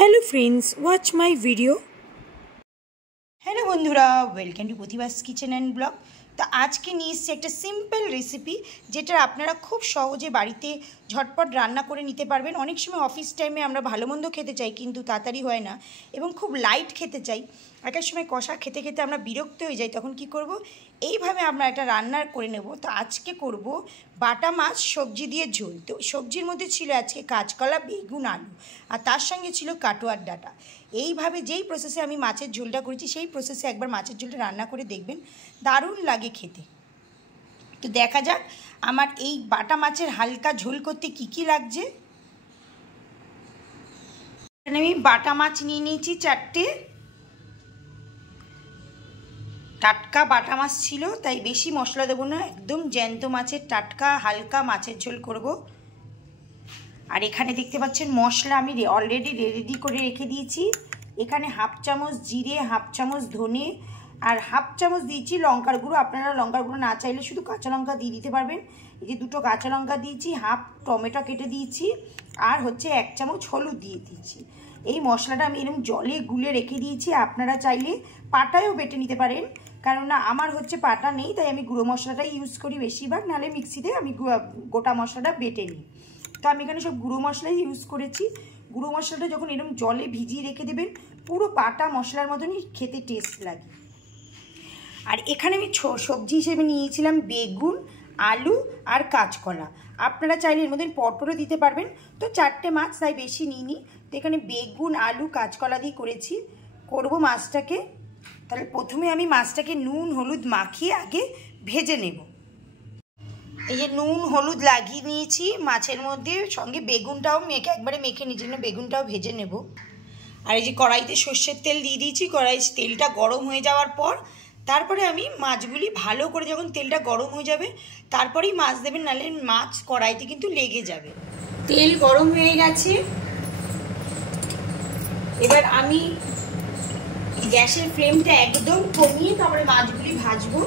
Hello friends, watch my video. Hello बंधुरा welcome to Pratibha's kitchen and blog. तो आज के নিয়ে এসেছি একটা সিম্পল রেসিপি যেটা আপনারা খুব সহজে বাড়িতে ঝটপট রান্না করে নিতে পারবেন। অনেক সময় অফিস টাইমে আমরা ভালো মন্দ খেতে চাই কিন্তু তাড়াতাড়ি হয় না এবং খুব লাইট খেতে চাই। একটা সময় কষা খেতে খেতে আমরা বিরক্ত হয়ে যাই, তখন কি করব, এইভাবে আমরা একটা রান্না করে নেব। তো আজকে করব বাটা মাছ সবজি দিয়ে ঝোল। তো সবজির মধ্যে ছিল আজকে কাঁচকলা, বেগুন, আলু আর তার সঙ্গে ছিল কাটোয়ার ডাঁটা। এইভাবে যেই প্রসেসে আমি মাছের ঝোলটা করেছি সেই প্রসেসে একবার মাছের ঝোলটা রান্না করে দেখবেন, দারুণ লাগে খেতে। তো দেখা যাক আমার এই বাটা মাছের হালকা ঝোল করতে কি কি লাগছে। এখানে আমি বাটা মাছ নিয়ে নিয়েছি 4টে। টাটকা বাটা মাছ ছিল তাই বেশি মশলা দেবো না, একদম জ্যান্ত মাছের টাটকা হালকা মাছের ঝোল করব। আর এখানে দেখতে পাচ্ছেন মশলা আমি অলরেডি রেডি করে রেখে দিয়েছি। এখানে হাফ চামচ জিরে, হাফ চামচ ধনে আর হাফ চামচ দিয়েছি লঙ্কার গুঁড়ো। আপনারা লঙ্কার গুঁড়ো না চাইলে শুধু কাঁচা লঙ্কা দিয়ে দিতে পারবেন। এই যে 2টো কাঁচা লঙ্কা দিয়েছি, হাফ টমেটো কেটে দিয়েছি আর হচ্ছে 1 চামচ হলুদ দিয়ে দিয়েছি। এই মশলাটা আমি এরকম জলে গুলে রেখে দিয়েছি। আপনারা চাইলে পাটায়ও বেটে নিতে পারেন, কেননা আমার হচ্ছে পাটা নেই তাই আমি গুঁড়ো মশলাটাই ইউজ করি বেশিরভাগ, নাহলে মিক্সিতে আমি গোটা মশলাটা বেটে নিই। তো আমি এখানে সব গুঁড়ো মশলাই ইউজ করেছি। গুঁড়ো মশলাটা যখন এরকম জলে ভিজিয়ে রেখে দেবেন পুরো বাটা মশলার মতনই খেতে টেস্ট লাগে। আর এখানে আমি সবজি হিসেবে নিয়েছিলাম বেগুন, আলু আর কাঁচকলা। আপনারা চাইলে এর মধ্যে পটলও দিতে পারবেন। তো 4টে মাছ তাই বেশি নিইনি। তো এখানে বেগুন, আলু, কাঁচকলা দিয়ে করব মাছটাকে। তাহলে প্রথমে আমি মাছটাকে নুন হলুদ মাখিয়ে আগে ভেজে নেব। এই যে নুন হলুদ লাগিয়ে নিয়েছি মাছের মধ্যে, সঙ্গে বেগুনটাও একবারে মেখে নিয়েছি, বেগুনটাও ভেজে নেব। আর এই যে কড়াইতে সর্ষের তেল দিয়ে দিয়েছি। তেলটা গরম হয়ে যাওয়ার পর তারপরে আমি মাছগুলি ভালো করে, যখন তেলটা গরম হয়ে যাবে তারপরেই মাছ দেবেন, নাহলে মাছ কড়াইতে কিন্তু লেগে যাবে। তেল গরম হয়ে গেছে, এবার আমি গ্যাসের ফ্লেমটা একদম কমিয়ে তারপরে মাছগুলি ভাজবো।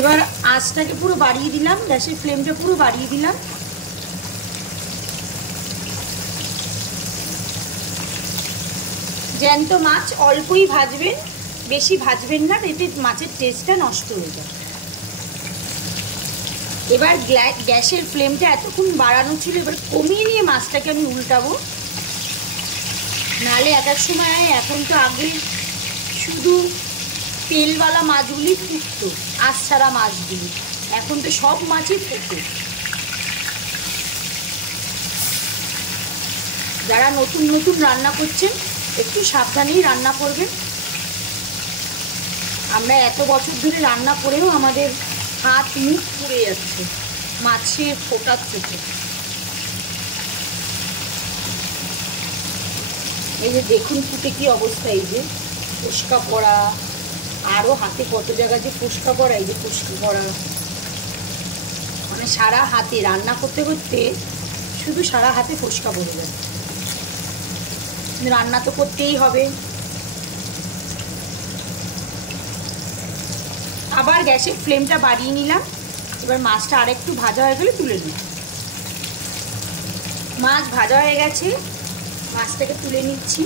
এবার আঁচটাকে পুরো বাড়িয়ে দিলাম, গ্যাসের ফ্লেমটা পুরো বাড়িয়ে দিলাম। জ্যান্ত মাছ অল্পই ভাজবেন, বেশি ভাজবেন না, এতে মাছের টেস্টটা নষ্ট হয়ে যায়। এবার গ্যাসের ফ্লেমটা এতক্ষণ বাড়ানো ছিল, এবার কমিয়ে নিয়ে মাছটাকে আমি উল্টাবো, নাহলে এক এক সময় এখন তো আগে শুধু তেলওয়ালা মাছগুলি ফুটতো, আঁশ ছাড়া মাছগুলি, এখন তো সব মাছই ফুটে। যারা নতুন নতুন রান্না করছেন একটু সাবধানেই রান্না করবেন। আমরা এত বছর ধরে রান্না করেও আমাদের হাত মুখ পুড়ে যাচ্ছে মাছের ফোটার থেকে। এই যে দেখুন ফুটে কি অবস্থা, এই যে ফোসকা পড়া, আরও হাতে কত জায়গা যে ফোসকা পড়া, এই যে ফোসকা পড়া, মানে সারা হাতে রান্না করতে করতে শুধু সারা হাতে ফোসকা পড়ে যায়। রান্না তো করতেই হবে। আবার গ্যাসের ফ্লেমটা বাড়িয়ে নিলাম। এবার মাছটা আরেকটু ভাজা হয়ে গেলে তুলে নিই। মাছ ভাজা হয়ে গেছে, মাছটাকে তুলে নিচ্ছি।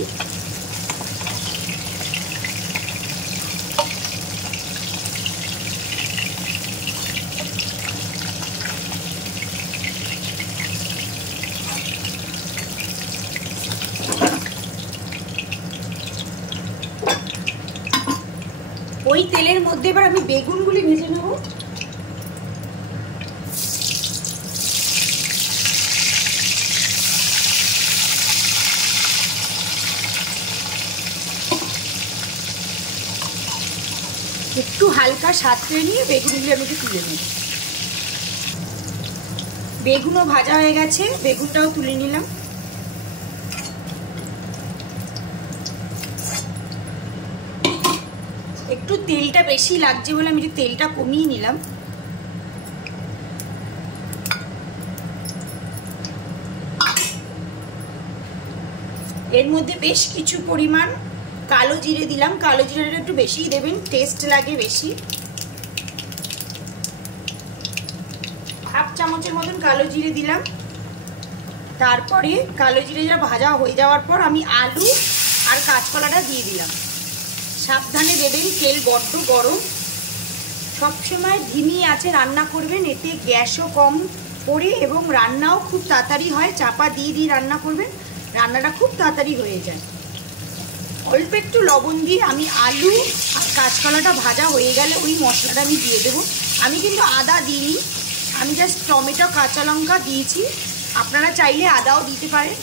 ওই তেলের মধ্যে এবার আমি বেগুনগুলি ভেজে নেব। একটু হালকা সাঁতরে নিয়ে বেগুনগুলি আমি তুলে নেব। বেগুনও ভাজা হয়ে গেছে, বেগুনটাও তুলে নিলাম। একটু তেলটা বেশি লাগছে বলে আমি একটু তেলটা কমিয়ে নিলাম। এর মধ্যে বেশ কিছু পরিমাণ কালো জিরে দিলাম। কালো জিরেটা একটু বেশিই দেবেন, টেস্ট লাগে বেশি। হাফ চামচের মতন কালো জিরে দিলাম। তারপরে কালো জিরেটা ভাজা হয়ে যাওয়ার পর আমি আলু আর কাঁচকলাটা দিয়ে দিলাম। সাবধানে দেবেন, তেল বড্ড গরম। সবসময় ধিমি আঁচে রান্না করবেন, এতে গ্যাসও কম পড়ে এবং রান্নাও খুব তাড়াতাড়ি হয়। চাপা দিয়ে দিয়ে রান্না করবেন, রান্নাটা খুব তাড়াতাড়ি হয়ে যায়। অল্প একটু লবণ দিয়ে আমি আলু আর কাঁচকলাটা ভাজা হয়ে গেলে ওই মশলাটা আমি দিয়ে দেবো। আমি কিন্তু আদা দিইনি, আমি জাস্ট টমেটো কাঁচা লঙ্কা দিয়েছি। আপনারা চাইলে আদাও দিতে পারেন,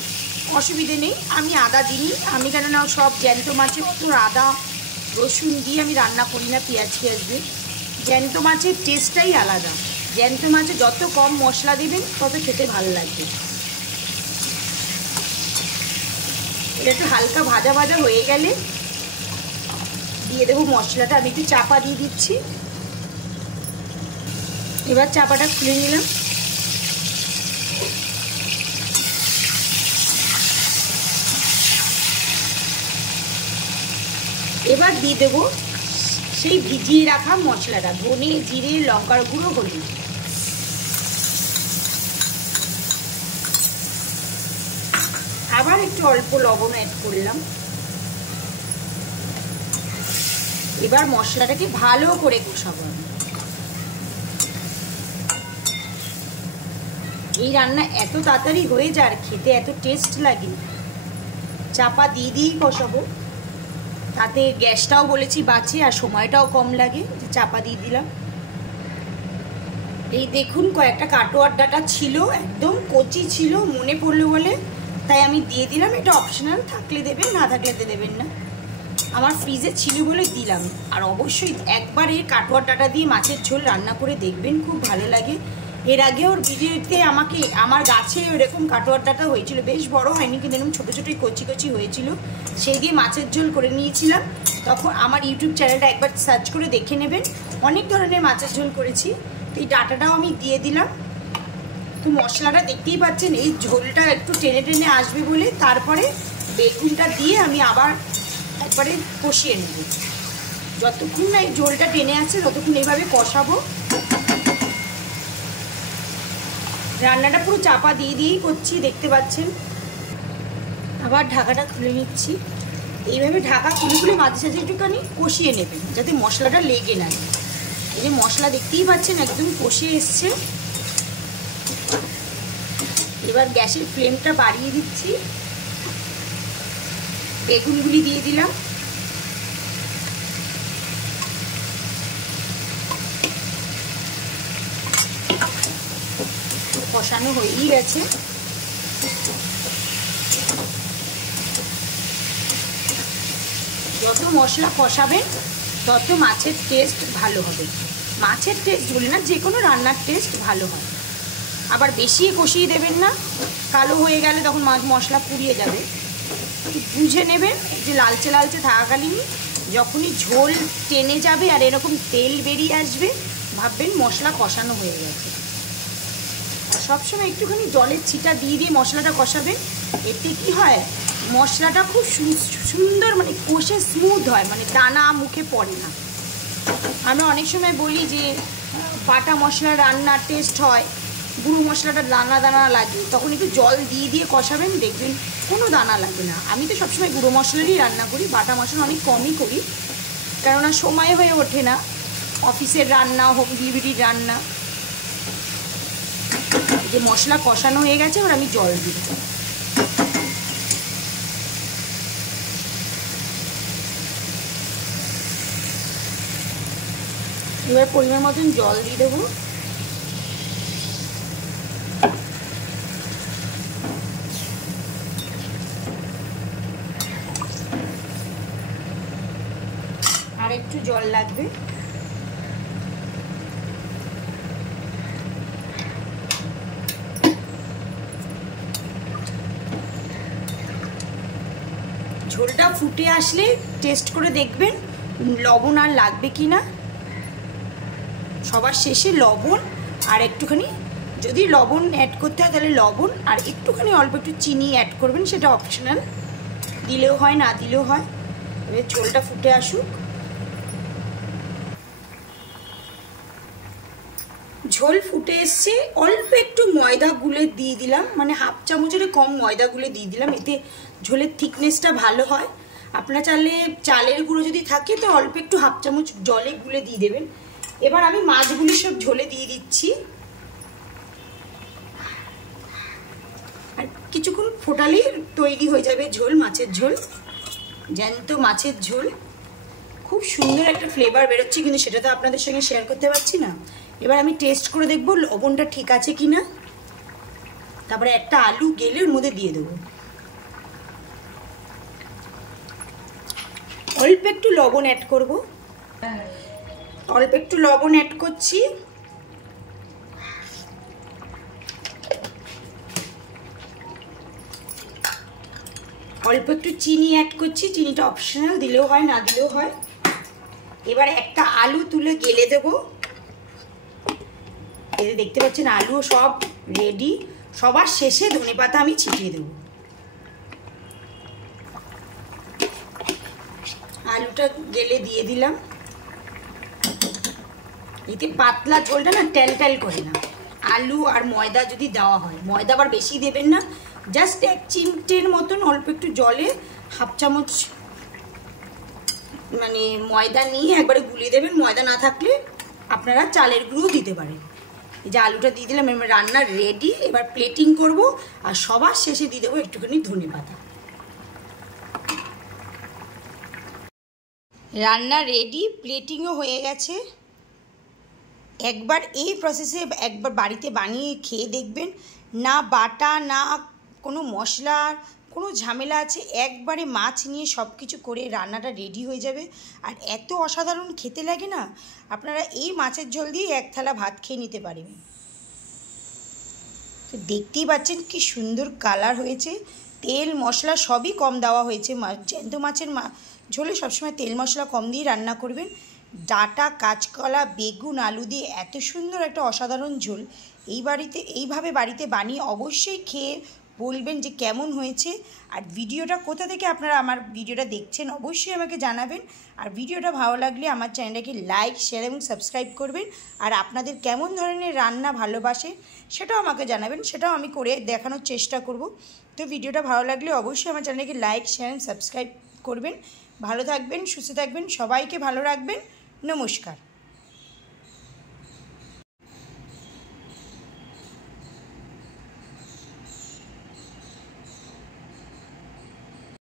অসুবিধে নেই। আমি আদা দিইনি, আমি কেননা সব জ্যান্ত মাছে অত আদা রসুন দিয়ে আমি রান্না করি না, পেঁয়াজ দিয়ে। জ্যান্ত মাছের টেস্টটাই আলাদা। জ্যান্ত মাছে যত কম মশলা দেবেন তত খেতে ভালো লাগবে। এটা একটু হালকা ভাজা ভাজা হয়ে গেলে দিয়ে দেবো মশলাটা। আমি একটু চাপা দিয়ে দিচ্ছি। এবার চাপাটা খুলে নিলাম। এবার দিয়ে দেবো সেই ভিজিয়ে রাখা মশলাটা, ধনে জিরে লঙ্কার গুঁড়ো হলুদ। আবার একটু অল্প লবণ অ্যাড করলাম। এবার মশলাটাকে ভালো করে কষাবো। এই রান্না এত তাড়াতাড়ি হয়ে যায় আর খেতে এত টেস্ট লাগে। চাপা দিয়ে দিয়েই কষাবো, তাতে গ্যাসটাও বলেছি বাঁচে আর সময়টাও কম লাগে। চাপা দিয়ে দিলাম। এই দেখুন কয়েকটা কাটোয়ার ডাঁটা ছিল, একদম কচি ছিল, মনে পড়লো বলে তাই আমি দিয়ে দিলাম। এটা অপশনাল, থাকলে দেবেন, না থাকলে দেবেন না। আমার ফ্রিজে ছিল বলে দিলাম। আর অবশ্যই একবার এই কাটোয়ার ডাঁটা দিয়ে মাছের ঝোল রান্না করে দেখবেন, খুব ভালো লাগে। এর আগে ওর ভিডিওতে আমার গাছে এরকম কাটোয়ার ডাঁটা হয়েছিল, বেশ বড় হয়নি কিন্তু এরকম ছোটো ছোটোই কচি কচি হয়েছিল। সেই দিয়ে মাছের ঝোল করে নিয়েছিলাম। তখন আমার ইউটিউব চ্যানেলটা একবার সার্চ করে দেখে নেবেন, অনেক ধরনের মাছের ঝোল করেছি। তো এই ডাঁটাটাও আমি দিয়ে দিলাম। তো মশলাটা দেখতেই পাচ্ছেন, এই ঝোলটা একটু টেনে টেনে আসবে বলে তারপরে বেগুনটা দিয়ে আমি আবার একবারে কষিয়ে নেব। যতক্ষণ না এই ঝোলটা টেনে আসছে ততক্ষণ এইভাবে কষাবো। রান্নাটা পুরো চাপা দিয়ে দিয়েই করছি, দেখতে পাচ্ছেন। আবার ঢাকাটা খুলে নিচ্ছি। এইভাবে ঢাকা খুলে খুলে মাঝে সাঝে একটুখানি কষিয়ে নেবেন যাতে মশলাটা লেগে না যায়। এই যে মশলা দেখতেই পাচ্ছেন একদম কষে এসছে। এবার গ্যাসের ফ্লেমটা বাড়িয়ে দিচ্ছি। বেগুনগুলি দিয়ে দিলাম। কষানো হয়েই গেছে। যত মশলা কষাবেন তত মাছের টেস্ট ভালো হবে। মাছের টেস্ট বলে না, যে কোনো রান্নার টেস্ট ভালো হয়। আবার বেশি কষিয়ে দেবেন না, কালো হয়ে গেলে তখন মশলা পুড়িয়ে যাবে। বুঝে নেবেন যে লালচে লালচে থাকাকালীন যখনই ঝোল টেনে যাবে আর এরকম তেল বেরিয়ে আসবে, ভাববেন মশলা কষানো হয়ে গেছে। সবসময় একটুখানি জলের ছিটা দিয়ে দিয়ে মশলাটা কষাবেন। এতে কি হয়, মশলাটা খুব সুন্দর মানে কষে স্মুথ হয়, মানে দানা মুখে পড়ে না। আমরা অনেক সময় বলি যে বাটা মশলা রান্নার টেস্ট হয়, গুঁড়ো মশলাটা দানা দানা লাগে, তখন একটু জল দিয়ে দিয়ে কষাবেন, দেখবেন কোনো দানা লাগে না। আমি তো সবসময় গুঁড়ো মশলারই রান্না করি, বাটা মশলা অনেক কমই করি, কেননা সময় হয়ে ওঠে না, অফিসের রান্না, হোম ডেলিভারির রান্না। যে মশলা কষানো হয়ে গেছে, এবার আমি জল দিই। এবার পরিমাণ মতন জল দিয়ে দেবো। আর একটু জল লাগবে। ঝোলটা ফুটে আসলে টেস্ট করে দেখবেন লবণ আর লাগবে কি না। সবার শেষে লবণ আর একটুখানি, যদি লবণ অ্যাড করতে হয় তাহলে লবণ আর একটুখানি অল্প একটু চিনি অ্যাড করবেন, সেটা অপশনাল। দিলেও হয়, না দিলেও হয়। এবার ঝোলটা ফুটে আসুক। ঝোল ফুটে এসছে, অল্প একটু ময়দা গুলে দিয়ে দিলাম, মানে হাফ চামচের কম ময়দা গুলে দিয়ে দিলাম, এতে ঝোলের থিকনেসটা ভালো হয়। আপনার চাইলে চালের গুঁড়ো যদি থাকে তো অল্প একটু হাফ চামচ জলে গুলে দিয়ে দেবেন। এবার আমি মাছগুলি সব ঝোলে দিয়ে দিচ্ছি, আর কিছুক্ষণ ফোটালেই তৈরি হয়ে যাবে ঝোল, মাছের ঝোল, জ্যান্ত মাছের ঝোল। খুব সুন্দর একটা ফ্লেভার বেরোচ্ছে, কিন্তু সেটা তো আপনাদের সঙ্গে শেয়ার করতে পারছি না। এবার আমি টেস্ট করে দেখবো লবণটা ঠিক আছে কিনা, তারপরে একটা আলু গেলে ওর মধ্যে দিয়ে দেবো। অল্প একটু লবণ অ্যাড করব, অল্প একটু লবণ অ্যাড করছি। অল্প একটু চিনি অ্যাড করছি, চিনিটা অপশনাল, দিলেও হয় না দিলেও হয়। এবার একটা আলু তুলে গেলে দেবো। এই দেখতে পাচ্ছেন আলুও সব রেডি। সবার শেষে ধনেপাতা আমি ছিটিয়ে দেবো। আলুটা গেলে দিয়ে দিলাম। এতে পাতলা ঝোলটা না টেল টেল করে না। আলু আর ময়দা যদি দেওয়া হয়, ময়দা আবার বেশি দেবেন না, জাস্ট 1 চিমটের মতন অল্প একটু জলে হাফ চামচ মানে ময়দা নিয়ে একবারে গুলিয়ে দেবেন। ময়দা না থাকলে আপনারা চালের গুঁড়ো দিতে পারেন। এই যে আলুটা দিয়ে দিলাম, এবার রান্না রেডি। এবার প্লেটিং করব, আর সবার শেষে দিয়ে দেবো একটুখানি ধনেপাতা। রান্না রেডি, প্লেটিংও হয়ে গেছে। একবার এই প্রসেসে একবার বাড়িতে বানিয়ে খেয়ে দেখবেন, না বাটা না কোনো মশলার কোনো ঝামেলা আছে, একবারে মাছ নিয়ে সব কিছু করে রান্নাটা রেডি হয়ে যাবে। আর এত অসাধারণ খেতে লাগে না, আপনারা এই মাছের ঝোল দিয়ে 1 থালা ভাত খেয়ে নিতে পারবেন। তো দেখতেই পাচ্ছেন কি সুন্দর কালার হয়েছে, তেল মশলা সবই কম দেওয়া হয়েছে। জ্যান্ত মাছের ঝোলে সবসময় তেল মশলা কম দিয়ে রান্না করবেন। ডাঁটা, কাঁচকলা, বেগুন, আলু দিয়ে এত সুন্দর একটা অসাধারণ ঝোল এইভাবে বাড়িতে বানিয়ে অবশ্যই খেয়ে বলবেন যে কেমন হয়েছে। আর ভিডিওটা কোথা থেকে আপনারা আমার ভিডিওটা দেখছেন অবশ্যই আমাকে জানাবেন। আর ভিডিওটা ভালো লাগলে আমার চ্যানেলটাকে লাইক, শেয়ার এবং সাবস্ক্রাইব করবেন। আর আপনাদের কেমন ধরনের রান্না ভালোবাসে সেটাও আমাকে জানাবেন, সেটাও আমি করে দেখানোর চেষ্টা করব। তো ভিডিওটা ভালো লাগলে অবশ্যই আমার চ্যানেলটাকে লাইক, শেয়ার এবং সাবস্ক্রাইব করবেন। ভালো থাকবেন, সুস্থ থাকবেন, সবাইকে ভালো রাখবেন। নমস্কার।